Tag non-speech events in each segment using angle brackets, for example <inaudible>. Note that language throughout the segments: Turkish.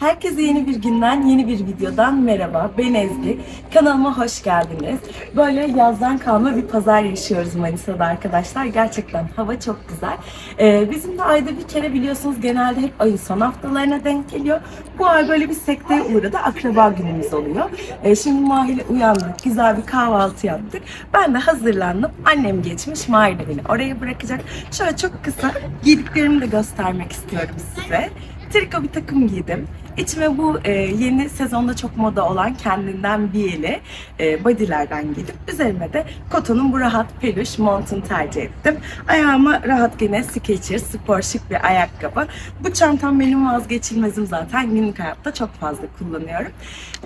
Herkese yeni bir günden, yeni bir videodan merhaba. Ben Ezgi. Kanalıma hoş geldiniz. Böyle yazdan kalma bir pazar yaşıyoruz Manisa'da arkadaşlar. Gerçekten hava çok güzel. Ee, bizim de ayda bir kere biliyorsunuz genelde hep ayın son haftalarına denk geliyor. Bu ay böyle bir sekteye uğradı. Akraba günümüz oluyor. Ee, şimdi Mahir'le uyandık. Güzel bir kahvaltı yaptık. Ben de hazırlandım. Annem geçmiş. Mahir de beni oraya bırakacak. Şöyle çok kısa giydiklerimi de göstermek istiyorum size. Triko bir takım giydim. İçime bu e, yeni sezonda çok moda olan kendinden biyeli e, bodylerden giydim. Üzerime de Koto'nun bu rahat peluş montunu tercih ettim. Ayağıma rahat gene Skechers spor şık bir ayakkabı. Bu çantam benim vazgeçilmezim zaten. Günlük hayatta çok fazla kullanıyorum.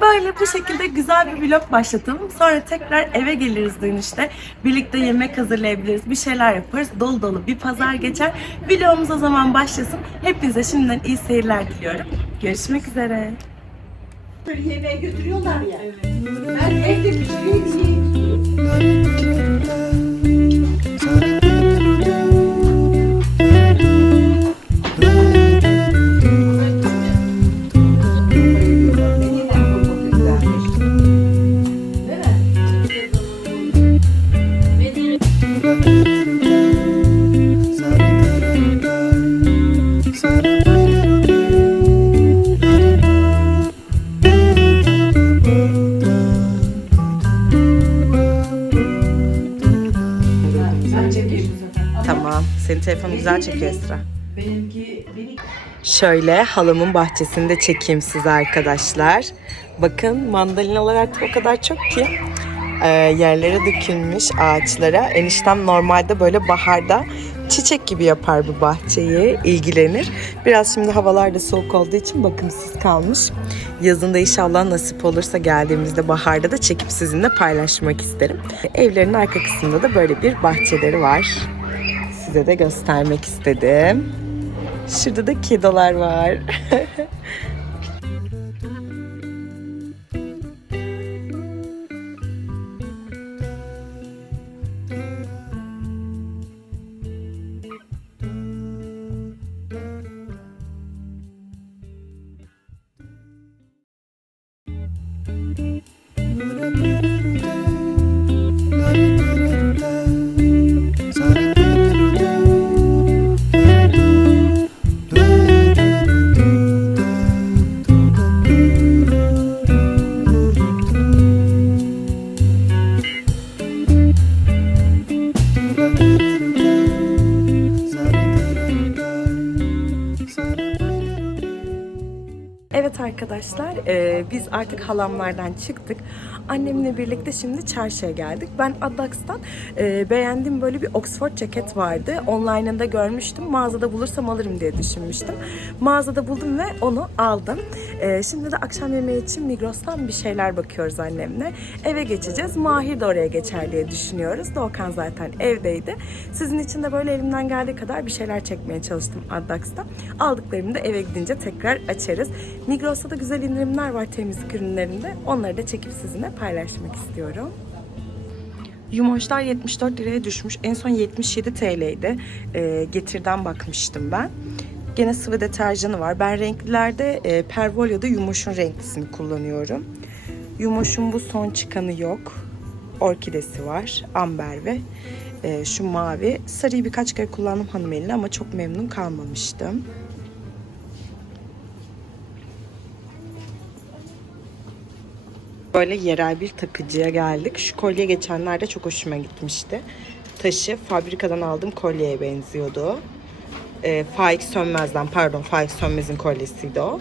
Böyle bu şekilde güzel bir vlog başlatalım. Sonra tekrar eve geliriz dönüşte. Birlikte yemek hazırlayabiliriz. Bir şeyler yaparız. Dolu dolu bir pazar geçer. Vlogumuz o zaman başlasın. Hepinize şimdiden iyi seyirler diliyorum. Görüşmek üzere. Böyle yemeğe götürüyorlar ya. Ben evde pişireyim Senin telefonun güzel çekiyor Esra. Benimki, Şöyle halamın bahçesinde çekeyim size arkadaşlar. Bakın mandalinalar artık o kadar çok ki e, yerlere dökülmüş ağaçlara. Eniştem normalde böyle baharda çiçek gibi yapar bu bahçeyi, ilgilenir. Biraz şimdi havalar da soğuk olduğu için bakımsız kalmış. Yazında inşallah nasip olursa geldiğimizde baharda da çekip sizinle paylaşmak isterim. Evlerin arka kısmında da böyle bir bahçeleri var. Size de göstermek istedim. Şurada da kedolar var. <laughs> arkadaşlar, e, biz artık halamlardan çıktık. Annemle birlikte şimdi çarşıya geldik. Ben Addax'tan e, beğendiğim böyle bir Oxford ceket vardı. Online'ında görmüştüm. Mağazada bulursam alırım diye düşünmüştüm. Mağazada buldum ve onu aldım. E, şimdi de akşam yemeği için Migros'tan bir şeyler bakıyoruz annemle. Eve geçeceğiz. Mahir de oraya geçer diye düşünüyoruz. Doğukan zaten evdeydi. Sizin için de böyle elimden geldiği kadar bir şeyler çekmeye çalıştım Addax'ta. Aldıklarımı da eve gidince tekrar açarız. Migros'ta da güzel indirimler var temizlik ürünlerinde. Onları da çekip sizinle paylaşmak istiyorum. Yumoşlar 74 liraya düşmüş. En son 77 TL'ydi. Ee, getirden bakmıştım ben. Gene sıvı deterjanı var. Ben renklilerde e, Pervolio'da Yumoş'un renklisini kullanıyorum. Yumoş'un bu son çıkanı yok. Orkidesi var. Amber ve e, şu mavi. Sarıyı birkaç kere kullandım hanım eline ama çok memnun kalmamıştım. Böyle yerel bir takıcıya geldik. Şu kolye geçenlerde çok hoşuma gitmişti. Taşı fabrikadan aldığım kolyeye benziyordu. E, Faik Sönmez'den pardon Faik Sönmez'in kolyesiydi o.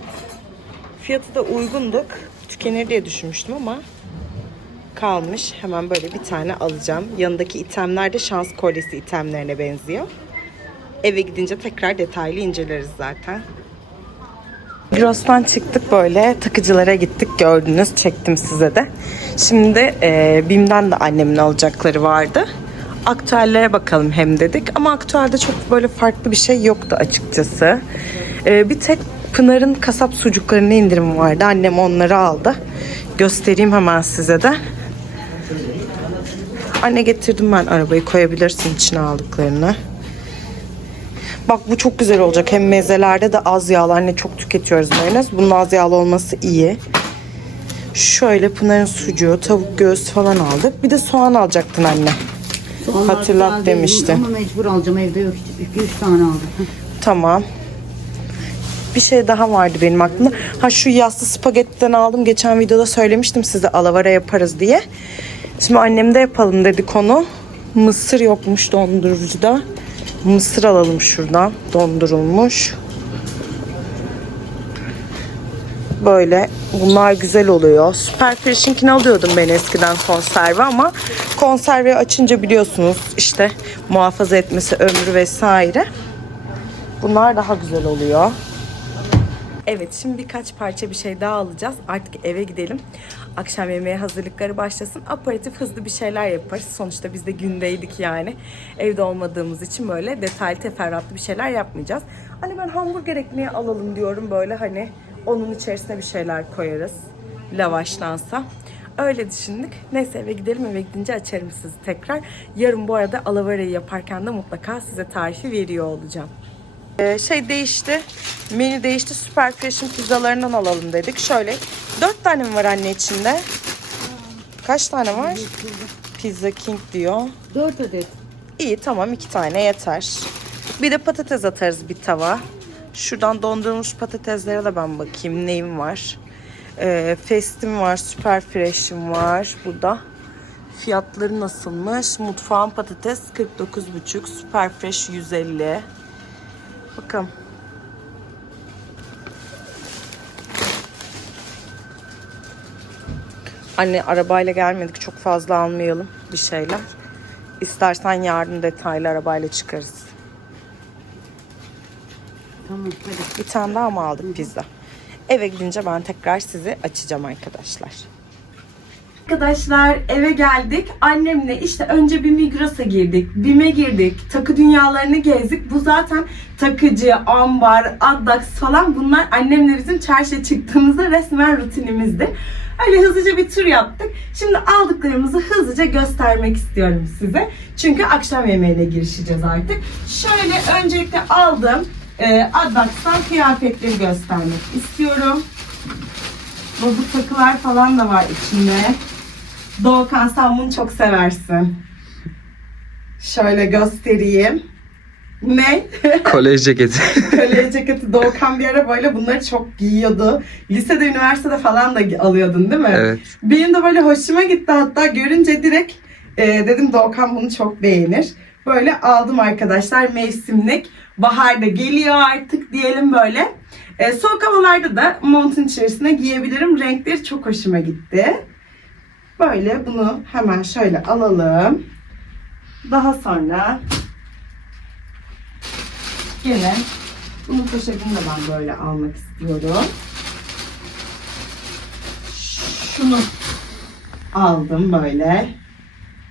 Fiyatı da uygunduk. Tükenir diye düşünmüştüm ama kalmış. Hemen böyle bir tane alacağım. Yanındaki itemler de şans kolyesi itemlerine benziyor. Eve gidince tekrar detaylı inceleriz zaten. Gross'tan çıktık böyle takıcılara gittik gördünüz çektim size de. Şimdi e, BİM'den de annemin alacakları vardı. Aktüellere bakalım hem dedik ama aktüelde çok böyle farklı bir şey yoktu açıkçası. E, bir tek Pınar'ın kasap sucuklarına indirim vardı. Annem onları aldı. Göstereyim hemen size de. Anne getirdim ben arabayı koyabilirsin içine aldıklarını. Bak bu çok güzel olacak. Hem mezelerde de az yağlı. Anne çok tüketiyoruz mayonez. Bunun az yağlı olması iyi. Şöyle Pınar'ın sucuğu, tavuk göğüs falan aldık. Bir de soğan alacaktın anne. Soğanlar Hatırlat demişti. Ama mecbur alacağım evde yok. 2-3 tane aldım. Tamam. Bir şey daha vardı benim aklımda. Ha şu yassı spagettiden aldım. Geçen videoda söylemiştim size alavara yaparız diye. Şimdi annem de yapalım dedi konu. Mısır yokmuş dondurucuda. Mısır alalım şuradan. Dondurulmuş. Böyle bunlar güzel oluyor. Super Fresh'inkini alıyordum ben eskiden konserve ama konserve açınca biliyorsunuz işte muhafaza etmesi ömrü vesaire. Bunlar daha güzel oluyor. Evet şimdi birkaç parça bir şey daha alacağız. Artık eve gidelim. Akşam yemeğe hazırlıkları başlasın. Aparatif hızlı bir şeyler yaparız. Sonuçta biz de gündeydik yani. Evde olmadığımız için böyle detaylı teferruatlı bir şeyler yapmayacağız. Hani ben hamburger ekmeği alalım diyorum böyle hani onun içerisine bir şeyler koyarız. Lavaşlansa. Öyle düşündük. Neyse eve gidelim. Eve gidince açarım sizi tekrar. Yarın bu arada alavarayı yaparken de mutlaka size tarifi veriyor olacağım. Ee, şey değişti. Menü değişti. Super Fresh'in pizzalarından alalım dedik. Şöyle. Dört tane mi var anne içinde? Kaç tane var? Pizza King diyor. 4 adet. İyi tamam iki tane yeter. Bir de patates atarız bir tava. Şuradan dondurulmuş patateslere de ben bakayım neyim var. Ee, Festim var, Super Fresh'im var burada. Fiyatları nasılmış? Mutfağın patates 49,5, Super Fresh 150. Bakın. Anne arabayla gelmedik çok fazla almayalım bir şeyler. İstersen yarın detaylı arabayla çıkarız. Tamam hadi. Bir tane daha mı aldık pizza? Eve gidince ben tekrar sizi açacağım arkadaşlar. Arkadaşlar eve geldik. Annemle işte önce bir Migros'a girdik. BİM'e girdik. Takı dünyalarını gezdik. Bu zaten takıcı, ambar, addax falan bunlar annemle bizim çarşıya çıktığımızda resmen rutinimizdi. Öyle hızlıca bir tur yaptık. Şimdi aldıklarımızı hızlıca göstermek istiyorum size. Çünkü akşam yemeğine girişeceğiz artık. Şöyle öncelikle aldım. E, Addax'tan kıyafetleri göstermek istiyorum. Bu takılar falan da var içinde. Doğukan sen bunu çok seversin. Şöyle göstereyim. Ne? <laughs> Kolej ceketi. Kolye ceketi Doğukan bir ara böyle bunları çok giyiyordu. Lisede, üniversitede falan da alıyordun değil mi? evet. Benim de böyle hoşuma gitti hatta görünce direkt e, dedim Doğukan bunu çok beğenir. Böyle aldım arkadaşlar mevsimlik. Bahar da geliyor artık diyelim böyle. E, soğuk havalarda da montun içerisine giyebilirim. Renkleri çok hoşuma gitti. Böyle bunu hemen şöyle alalım. Daha sonra gene bunun poşetini de ben böyle almak istiyorum. Şunu aldım böyle.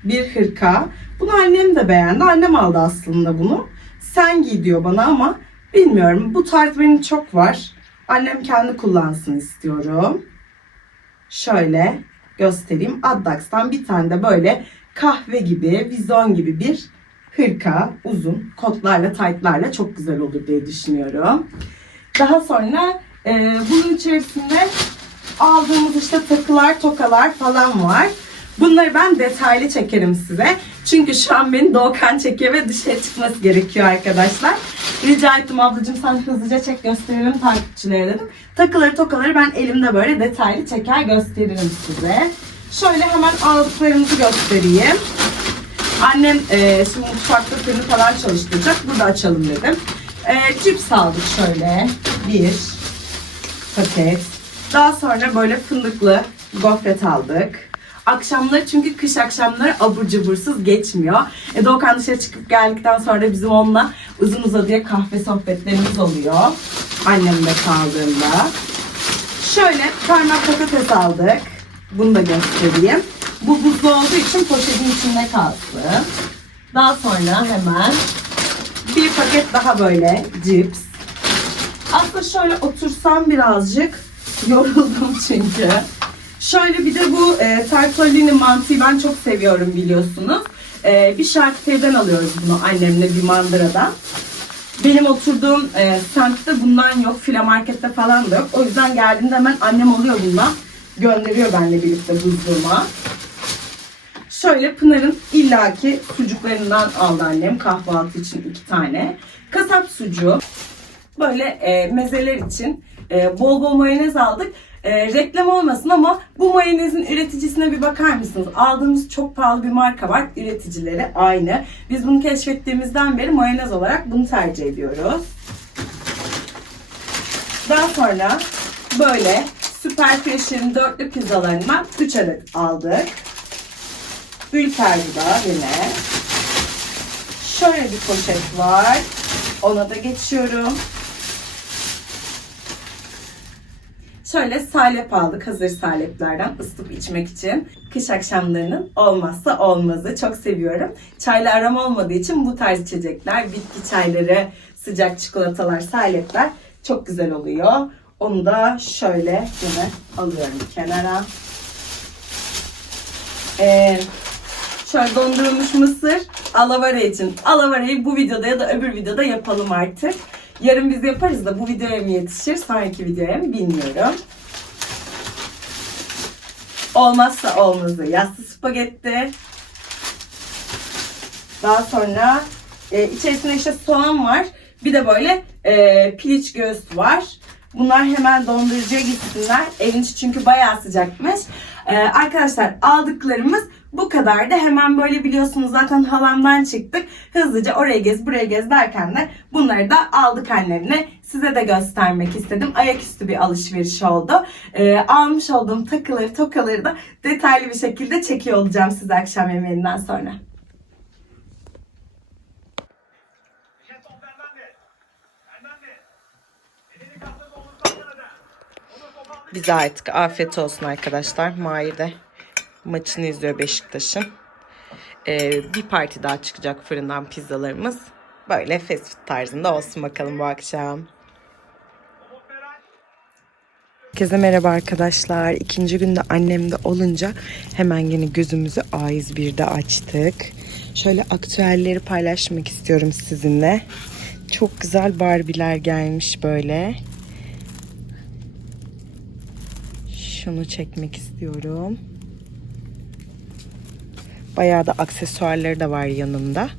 Bir hırka. Bunu annem de beğendi. Annem aldı aslında bunu. Sen giy diyor bana ama bilmiyorum. Bu tarz benim çok var. Annem kendi kullansın istiyorum. Şöyle göstereyim. Addax'tan bir tane de böyle kahve gibi, vizon gibi bir hırka. Uzun kotlarla, taytlarla çok güzel olur diye düşünüyorum. Daha sonra e, bunun içerisinde aldığımız işte takılar, tokalar falan var. Bunları ben detaylı çekerim size. Çünkü şu an beni Doğukan çekiyor ve dışarı çıkması gerekiyor arkadaşlar. Rica ettim ablacığım sen hızlıca çek gösterelim takipçilere dedim. Takıları tokaları ben elimde böyle detaylı çeker gösteririm size. Şöyle hemen aldıklarımızı göstereyim. Annem e, şimdi mutfakta fırını falan çalıştıracak. Burada açalım dedim. E, cips aldık şöyle. Bir paket. Daha sonra böyle fındıklı gofret aldık. Akşamları çünkü kış akşamları abur cubursuz geçmiyor. E, Doğukan dışarı çıkıp geldikten sonra bizim onunla uzun uzadıya kahve sohbetlerimiz oluyor. Annemle kaldığında. Şöyle parmak patates aldık. Bunu da göstereyim. Bu buzlu olduğu için poşetin içinde kalsın. Daha sonra hemen bir paket daha böyle cips. Aslında şöyle otursam birazcık yoruldum çünkü. Şöyle bir de bu e, tartolini mantıyı ben çok seviyorum biliyorsunuz. E, bir şarküteriden alıyoruz bunu annemle bir mandıradan. Benim oturduğum e, semtte bundan yok. Fila markette falan da yok. O yüzden geldiğimde hemen annem alıyor bundan. Gönderiyor benimle birlikte buzluğuma. Şöyle Pınar'ın illaki sucuklarından aldı annem kahvaltı için iki tane. Kasap sucuğu. Böyle e, mezeler için e, bol bol mayonez aldık. E, reklam olmasın ama bu mayonezin üreticisine bir bakar mısınız? Aldığımız çok pahalı bir marka var. Üreticileri aynı. Biz bunu keşfettiğimizden beri mayonez olarak bunu tercih ediyoruz. Daha sonra böyle Super Fresh'in dörtlü pizzalarından 3 adet aldık. Ülker da yine. Şöyle bir poşet var. Ona da geçiyorum. Şöyle salep aldık hazır saleplerden ısıtıp içmek için. Kış akşamlarının olmazsa olmazı. Çok seviyorum. Çayla aram olmadığı için bu tarz içecekler, bitki çayları, sıcak çikolatalar, salepler çok güzel oluyor. Onu da şöyle yine alıyorum kenara. Ee, şöyle dondurulmuş mısır alavara için. Alavarayı bu videoda ya da öbür videoda yapalım artık. Yarın biz yaparız da bu videoya mı yetişir, sonraki videoya mı bilmiyorum. Olmazsa olmazı yassı spagetti. Daha sonra e, içerisinde işte soğan var. Bir de böyle e, piliç göğüs var. Bunlar hemen dondurucuya gitsinler. Evin içi çünkü bayağı sıcakmış. E, arkadaşlar aldıklarımız bu kadar da hemen böyle biliyorsunuz zaten halamdan çıktık. Hızlıca oraya gez buraya gez derken de bunları da aldık annemle. Size de göstermek istedim. Ayaküstü bir alışveriş oldu. E, almış olduğum takıları tokaları da detaylı bir şekilde çekiyor olacağım size akşam yemeğinden sonra. Bize artık afiyet olsun arkadaşlar. Mahir de maçını izliyor Beşiktaş'ın. Ee, bir parti daha çıkacak fırından pizzalarımız. Böyle fast food tarzında olsun bakalım bu akşam. Herkese merhaba arkadaşlar. İkinci günde annemde olunca hemen yine gözümüzü A101'de açtık. Şöyle aktüelleri paylaşmak istiyorum sizinle. Çok güzel Barbie'ler gelmiş böyle. Şunu çekmek istiyorum. Bayağı da aksesuarları da var yanında.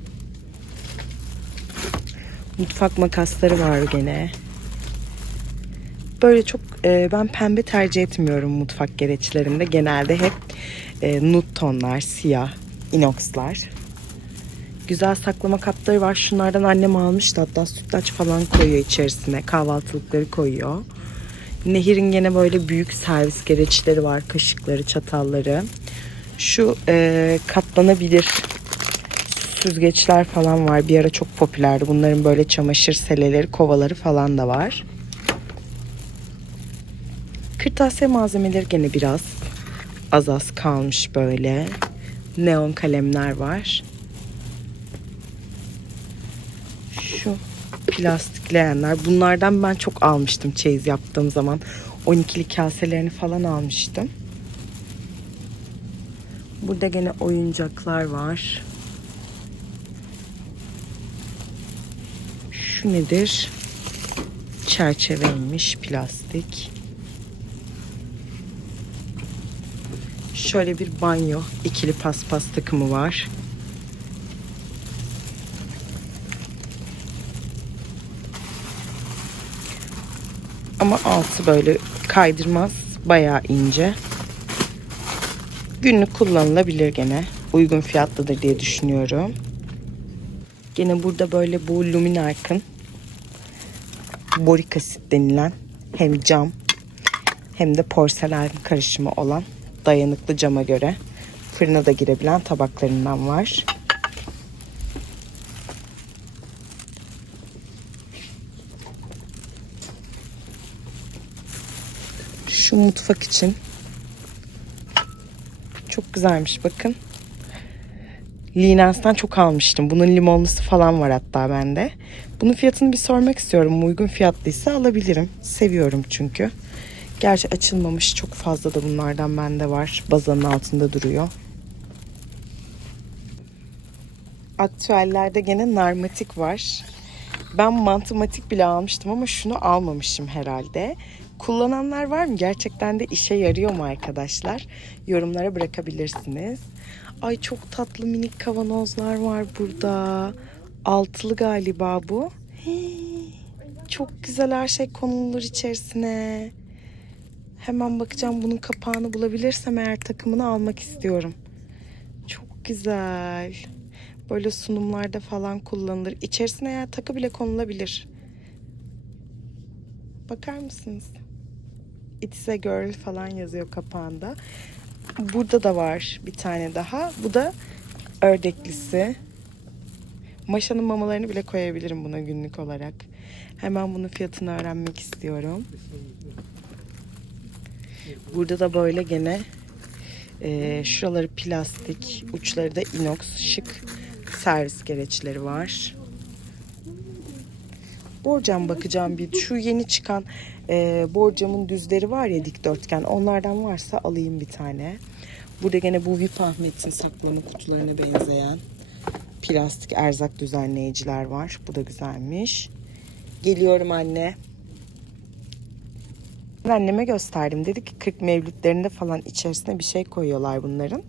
Mutfak makasları var gene. Böyle çok e, ben pembe tercih etmiyorum mutfak gereçlerinde. Genelde hep e, nude tonlar, siyah, inoxlar. Güzel saklama kapları var. Şunlardan annem almıştı. Hatta sütlaç falan koyuyor içerisine. Kahvaltılıkları koyuyor. Nehir'in gene böyle büyük servis gereçleri var. Kaşıkları, çatalları. Şu e, katlanabilir süzgeçler falan var. Bir ara çok popülerdi. Bunların böyle çamaşır seleleri, kovaları falan da var. Kırtasiye malzemeleri gene biraz az az kalmış böyle. Neon kalemler var. Şu plastikleyenler. Bunlardan ben çok almıştım çeyiz yaptığım zaman. 12'li kaselerini falan almıştım. Burada gene oyuncaklar var. Şu nedir? Çerçeveymiş plastik. Şöyle bir banyo ikili paspas takımı var. Ama altı böyle kaydırmaz, bayağı ince. Günlük kullanılabilir gene. Uygun fiyatlıdır diye düşünüyorum. Gene burada böyle bu Luminark'ın borik asit denilen hem cam hem de porselen karışımı olan dayanıklı cama göre fırına da girebilen tabaklarından var. Şu mutfak için çok güzelmiş bakın. Linens'ten çok almıştım. Bunun limonlusu falan var hatta bende. Bunun fiyatını bir sormak istiyorum. Uygun fiyatlıysa alabilirim. Seviyorum çünkü. Gerçi açılmamış çok fazla da bunlardan bende var. Bazanın altında duruyor. Aktüellerde gene narmatik var. Ben matematik bile almıştım ama şunu almamışım herhalde. Kullananlar var mı? Gerçekten de işe yarıyor mu arkadaşlar? Yorumlara bırakabilirsiniz. Ay çok tatlı minik kavanozlar var burada. Altılı galiba bu. Çok güzel her şey konulur içerisine. Hemen bakacağım bunun kapağını bulabilirsem eğer takımını almak istiyorum. Çok güzel. Böyle sunumlarda falan kullanılır. İçerisine ya takı bile konulabilir. Bakar mısınız? It is a girl falan yazıyor kapağında. Burada da var bir tane daha. Bu da ördeklisi. Maşanın mamalarını bile koyabilirim buna günlük olarak. Hemen bunun fiyatını öğrenmek istiyorum. Burada da böyle gene e, şuraları plastik, uçları da inox şık servis gereçleri var. Borcam bakacağım bir. Şu yeni çıkan e, borcamın düzleri var ya dikdörtgen. Onlardan varsa alayım bir tane. Burada gene bu VIP Ahmet'in saklama kutularına benzeyen plastik erzak düzenleyiciler var. Bu da güzelmiş. Geliyorum anne. Anneme gösterdim. Dedi ki 40 mevlütlerinde falan içerisine bir şey koyuyorlar bunların.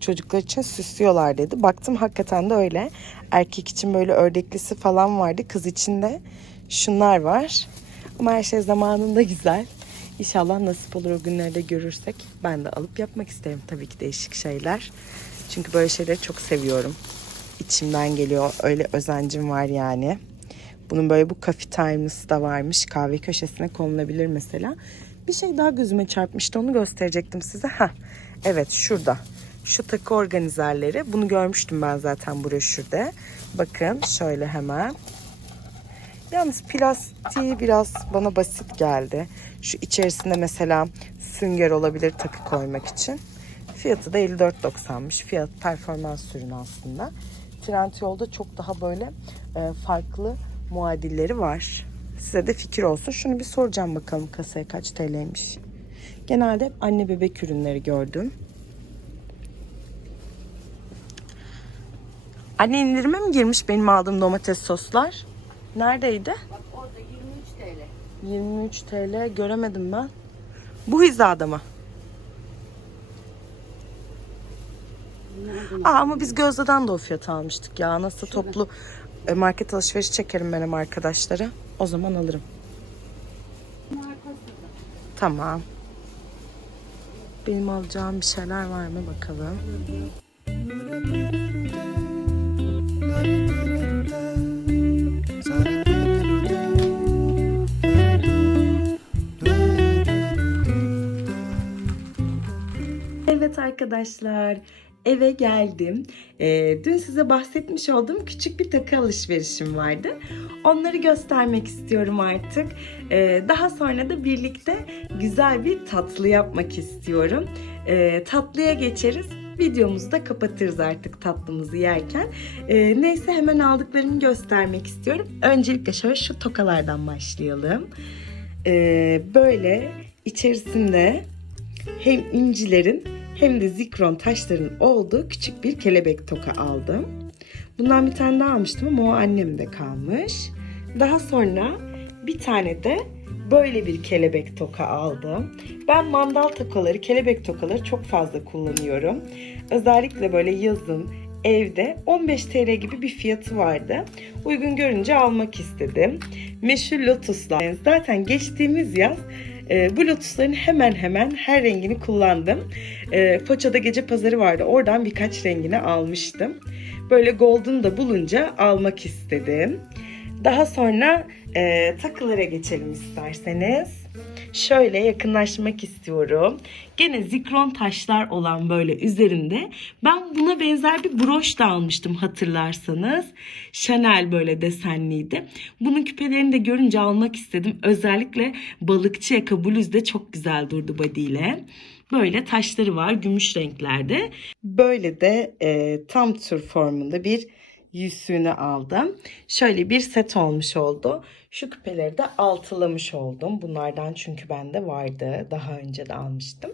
Çocuklar için süslüyorlar dedi. Baktım hakikaten de öyle. Erkek için böyle ördeklisi falan vardı. Kız için de şunlar var. Ama her şey zamanında güzel. İnşallah nasip olur o günlerde görürsek. Ben de alıp yapmak isterim tabii ki değişik şeyler. Çünkü böyle şeyleri çok seviyorum. İçimden geliyor. Öyle özencim var yani. Bunun böyle bu coffee time'lısı da varmış. Kahve köşesine konulabilir mesela. Bir şey daha gözüme çarpmıştı. Onu gösterecektim size. Heh. Evet şurada. Şu takı organizerleri. Bunu görmüştüm ben zaten broşürde. Bakın şöyle hemen. Yalnız plastiği biraz bana basit geldi. Şu içerisinde mesela sünger olabilir takı koymak için. Fiyatı da 54.90'mış. Fiyat performans ürünü aslında. Trendyol'da çok daha böyle e, farklı muadilleri var. Size de fikir olsun. Şunu bir soracağım bakalım kasaya kaç TL'ymiş. Genelde anne bebek ürünleri gördüm. Anne indirime mi girmiş benim aldığım domates soslar? Neredeydi? Bak orada 23 TL. 23 TL göremedim ben. Bu hizada mı? Aa, ama biz Gözde'den de o fiyatı almıştık ya. Nasıl toplu e, market alışverişi çekerim benim arkadaşlara. O zaman alırım. Tamam. Benim alacağım bir şeyler var mı bakalım. Evet arkadaşlar eve geldim. Ee, dün size bahsetmiş olduğum küçük bir takı alışverişim vardı. Onları göstermek istiyorum artık. Ee, daha sonra da birlikte güzel bir tatlı yapmak istiyorum. Ee, tatlıya geçeriz. Videomuzu da kapatırız artık tatlımızı yerken. Ee, neyse hemen aldıklarımı göstermek istiyorum. Öncelikle şöyle şu tokalardan başlayalım. Ee, böyle içerisinde hem incilerin hem de zikron taşların olduğu küçük bir kelebek toka aldım. Bundan bir tane daha almıştım ama o annemde kalmış. Daha sonra bir tane de böyle bir kelebek toka aldım. Ben mandal tokaları, kelebek tokaları çok fazla kullanıyorum. Özellikle böyle yazın evde 15 TL gibi bir fiyatı vardı. Uygun görünce almak istedim. Meşhur lotuslar. Zaten geçtiğimiz yaz e, bu lotusların hemen hemen her rengini kullandım. E, Foça'da gece pazarı vardı. Oradan birkaç rengini almıştım. Böyle golden da bulunca almak istedim. Daha sonra e, takılara geçelim isterseniz. Şöyle yakınlaşmak istiyorum. Gene zikron taşlar olan böyle üzerinde. Ben buna benzer bir broş da almıştım hatırlarsanız. Chanel böyle desenliydi. Bunun küpelerini de görünce almak istedim. Özellikle balıkçı yaka bluzde çok güzel durdu body ile. Böyle taşları var gümüş renklerde. Böyle de e, tam tur formunda bir yüzüğünü aldım. Şöyle bir set olmuş oldu. Şu küpeleri de altılamış oldum. Bunlardan çünkü bende vardı. Daha önce de almıştım.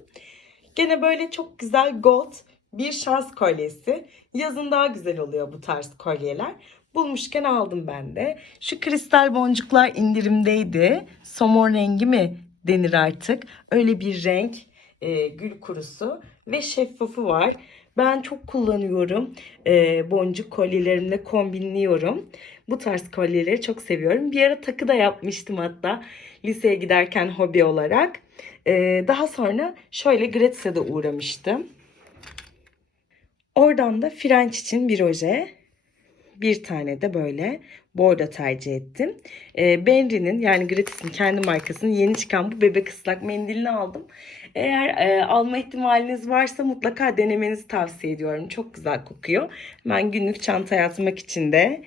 Gene böyle çok güzel gold bir şans kolyesi. Yazın daha güzel oluyor bu tarz kolyeler. Bulmuşken aldım ben de. Şu kristal boncuklar indirimdeydi. Somon rengi mi denir artık. Öyle bir renk. e, gül kurusu ve şeffafı var. Ben çok kullanıyorum. E, boncuk kolyelerimle kombinliyorum. Bu tarz kolyeleri çok seviyorum. Bir ara takı da yapmıştım hatta liseye giderken hobi olarak. E, daha sonra şöyle Gratis'e uğramıştım. Oradan da French için bir oje, bir tane de böyle bordo tercih ettim. E, Benri'nin yani Gratis'in kendi markasının yeni çıkan bu bebek ıslak mendilini aldım. Eğer e, alma ihtimaliniz varsa mutlaka denemenizi tavsiye ediyorum. Çok güzel kokuyor. Ben günlük çantaya atmak için de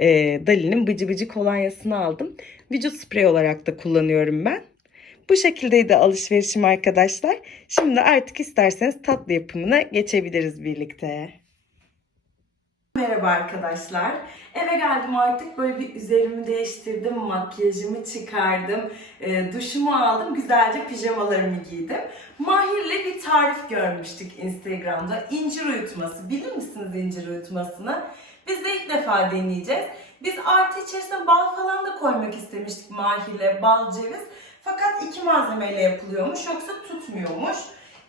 e, Dali'nin bıcı bıcı kolonyasını aldım. Vücut spreyi olarak da kullanıyorum ben. Bu şekildeydi alışverişim arkadaşlar. Şimdi artık isterseniz tatlı yapımına geçebiliriz birlikte. Merhaba arkadaşlar. Eve geldim artık böyle bir üzerimi değiştirdim, makyajımı çıkardım, e, duşumu aldım, güzelce pijamalarımı giydim. Mahir'le bir tarif görmüştük Instagram'da. İncir uyutması. Bilir misiniz incir uyutmasını? Biz de ilk defa deneyeceğiz. Biz artı içerisine bal falan da koymak istemiştik Mahir'le, bal, ceviz. Fakat iki malzemeyle yapılıyormuş yoksa tutmuyormuş.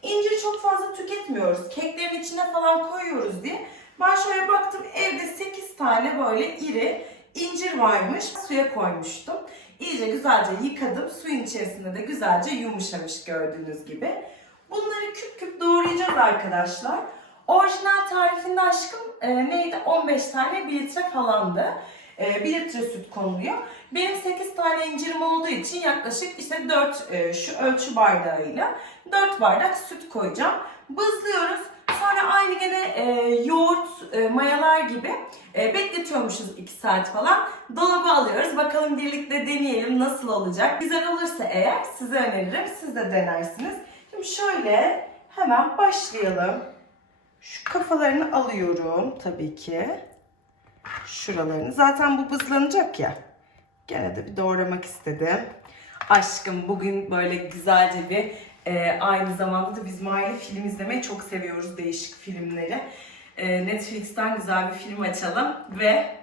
İncir çok fazla tüketmiyoruz. Keklerin içine falan koyuyoruz diye. Ben şöyle baktım evde 8 tane böyle iri incir varmış. Suya koymuştum. İyice güzelce yıkadım. Suyun içerisinde de güzelce yumuşamış gördüğünüz gibi. Bunları küp küp doğrayacağız arkadaşlar. Orijinal tarifinde aşkım e, neydi? 15 tane 1 litre falandı. E, 1 litre süt konuluyor. Benim 8 tane incirim olduğu için yaklaşık işte 4 e, şu ölçü bardağıyla 4 bardak süt koyacağım. Bızlıyoruz. Sonra aynı gene e, yoğurt, e, mayalar gibi e, bekletiyormuşuz 2 saat falan. Dolaba alıyoruz. Bakalım birlikte deneyelim nasıl olacak. Güzel olursa eğer size öneririm. Siz de denersiniz. Şimdi şöyle hemen başlayalım. Şu kafalarını alıyorum tabii ki. Şuralarını. Zaten bu bızlanacak ya. Gene de bir doğramak istedim. Aşkım bugün böyle güzelce bir e, aynı zamanda da biz Maile film izlemeyi çok seviyoruz. Değişik filmleri. E, Netflix'ten güzel bir film açalım ve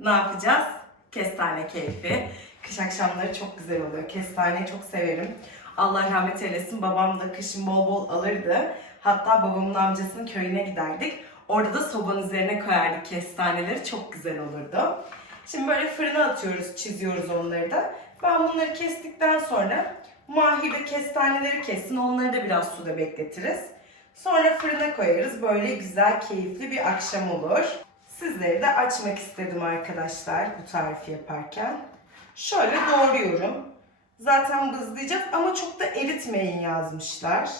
ne yapacağız? Kestane keyfi. Kış akşamları çok güzel oluyor. Kestaneyi çok severim. Allah rahmet eylesin. Babam da kışın bol bol alırdı. Hatta babamın amcasının köyüne giderdik. Orada da sobanın üzerine koyardık kestaneleri. Çok güzel olurdu. Şimdi böyle fırına atıyoruz, çiziyoruz onları da. Ben bunları kestikten sonra Mahir de kestaneleri kessin. Onları da biraz suda bekletiriz. Sonra fırına koyarız. Böyle güzel, keyifli bir akşam olur. Sizleri de açmak istedim arkadaşlar bu tarifi yaparken. Şöyle doğruyorum. Zaten bızlayacağız ama çok da eritmeyin yazmışlar.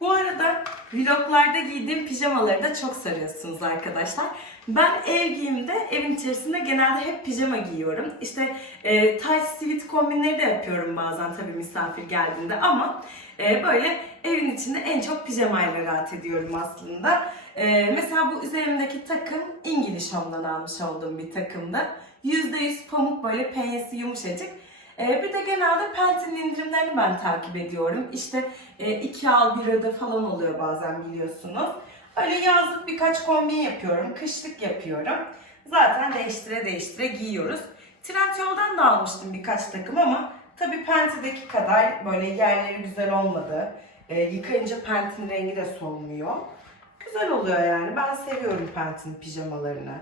Bu arada vloglarda giydiğim pijamaları da çok sarıyorsunuz arkadaşlar. Ben ev giyimde, evin içerisinde genelde hep pijama giyiyorum. İşte e, tight sweat kombinleri de yapıyorum bazen tabii misafir geldiğinde ama e, böyle evin içinde en çok pijamayla rahat ediyorum aslında. E, mesela bu üzerimdeki takım İngiliz Home'dan almış olduğum bir takımdı. %100 pamuk böyle penyesi yumuşacık. Ee, bir de genelde Penti'nin indirimlerini ben takip ediyorum. İşte e, iki al bir öde falan oluyor bazen biliyorsunuz. Öyle yazlık birkaç kombin yapıyorum, kışlık yapıyorum. Zaten değiştire değiştire giyiyoruz. Trendyol'dan da almıştım birkaç takım ama tabii Penti'deki kadar böyle yerleri güzel olmadı. Ee, yıkayınca Penti'nin rengi de solmuyor. Güzel oluyor yani. Ben seviyorum Penti'nin pijamalarını.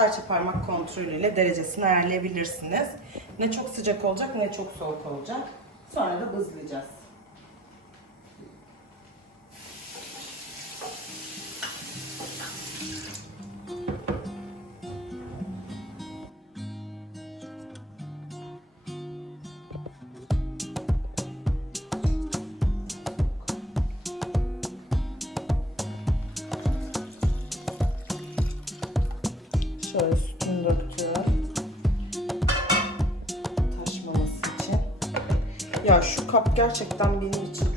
Serçe parmak kontrolüyle derecesini ayarlayabilirsiniz. Ne çok sıcak olacak ne çok soğuk olacak. Sonra da bızlayacağız. Gerçekten benim için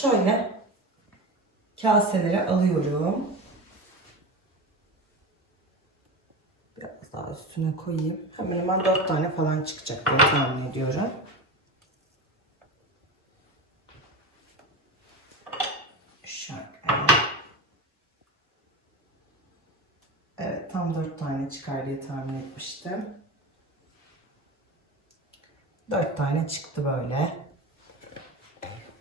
şöyle kaseleri alıyorum. Biraz daha üstüne koyayım. Hemen hemen dört tane falan çıkacak diye tahmin ediyorum. Şöyle. Evet, tam dört tane çıkar diye tahmin etmiştim. Dört tane çıktı böyle.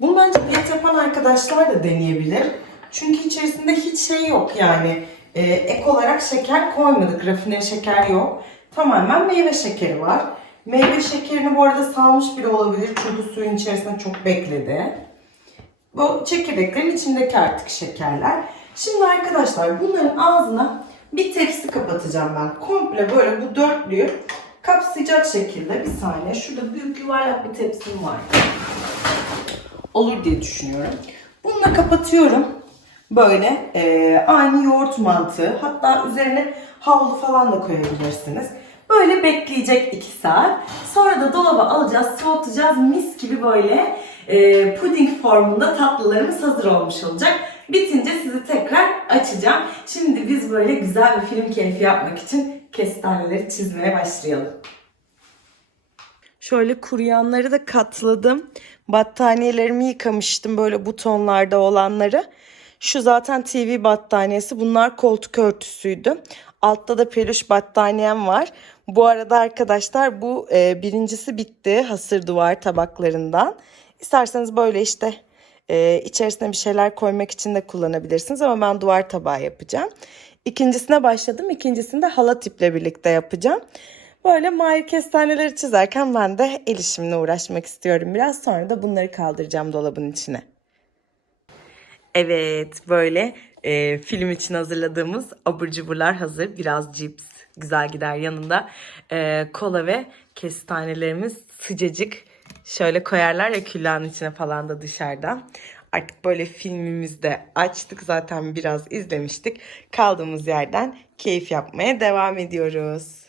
Bunu bence diyet yapan arkadaşlar da deneyebilir. Çünkü içerisinde hiç şey yok yani. Ee, ek olarak şeker koymadık. Rafine şeker yok. Tamamen meyve şekeri var. Meyve şekerini bu arada salmış bile olabilir. Çünkü suyun içerisinde çok bekledi. Bu çekirdeklerin içindeki artık şekerler. Şimdi arkadaşlar bunların ağzına bir tepsi kapatacağım ben. Komple böyle bu dörtlüyü kapsayacak şekilde bir saniye. Şurada büyük yuvarlak bir tepsim var olur diye düşünüyorum. Bunu da kapatıyorum. Böyle e, aynı yoğurt mantığı. Hatta üzerine havlu falan da koyabilirsiniz. Böyle bekleyecek 2 saat. Sonra da dolaba alacağız, soğutacağız. Mis gibi böyle e, puding formunda tatlılarımız hazır olmuş olacak. Bitince sizi tekrar açacağım. Şimdi biz böyle güzel bir film keyfi yapmak için kestaneleri çizmeye başlayalım. Şöyle kuruyanları da katladım. Battaniyelerimi yıkamıştım böyle butonlarda olanları. Şu zaten TV battaniyesi. Bunlar koltuk örtüsüydü. Altta da peluş battaniyem var. Bu arada arkadaşlar bu e, birincisi bitti. Hasır duvar tabaklarından. İsterseniz böyle işte e, içerisine bir şeyler koymak için de kullanabilirsiniz. Ama ben duvar tabağı yapacağım. İkincisine başladım. İkincisini de halat iple birlikte yapacağım. Böyle mahir kestaneleri çizerken ben de el işimle uğraşmak istiyorum biraz. Sonra da bunları kaldıracağım dolabın içine. Evet böyle e, film için hazırladığımız abur cuburlar hazır. Biraz cips güzel gider yanında. E, kola ve kestanelerimiz sıcacık. Şöyle koyarlar ya külahın içine falan da dışarıdan. Artık böyle filmimizi de açtık. Zaten biraz izlemiştik. Kaldığımız yerden keyif yapmaya devam ediyoruz.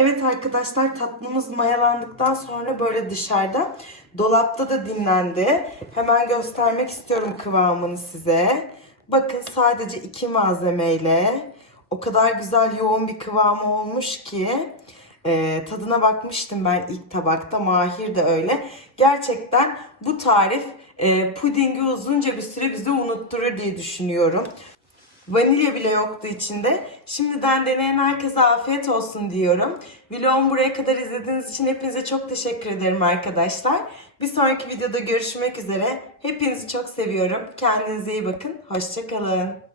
Evet arkadaşlar tatlımız mayalandıktan sonra böyle dışarıda dolapta da dinlendi. Hemen göstermek istiyorum kıvamını size. Bakın sadece iki malzemeyle o kadar güzel yoğun bir kıvamı olmuş ki e, tadına bakmıştım ben ilk tabakta. Mahir de öyle. Gerçekten bu tarif e, pudingi uzunca bir süre bize unutturur diye düşünüyorum. Vanilya bile yoktu içinde. Şimdiden deneyen herkese afiyet olsun diyorum. Vlogumu buraya kadar izlediğiniz için hepinize çok teşekkür ederim arkadaşlar. Bir sonraki videoda görüşmek üzere. Hepinizi çok seviyorum. Kendinize iyi bakın. Hoşçakalın.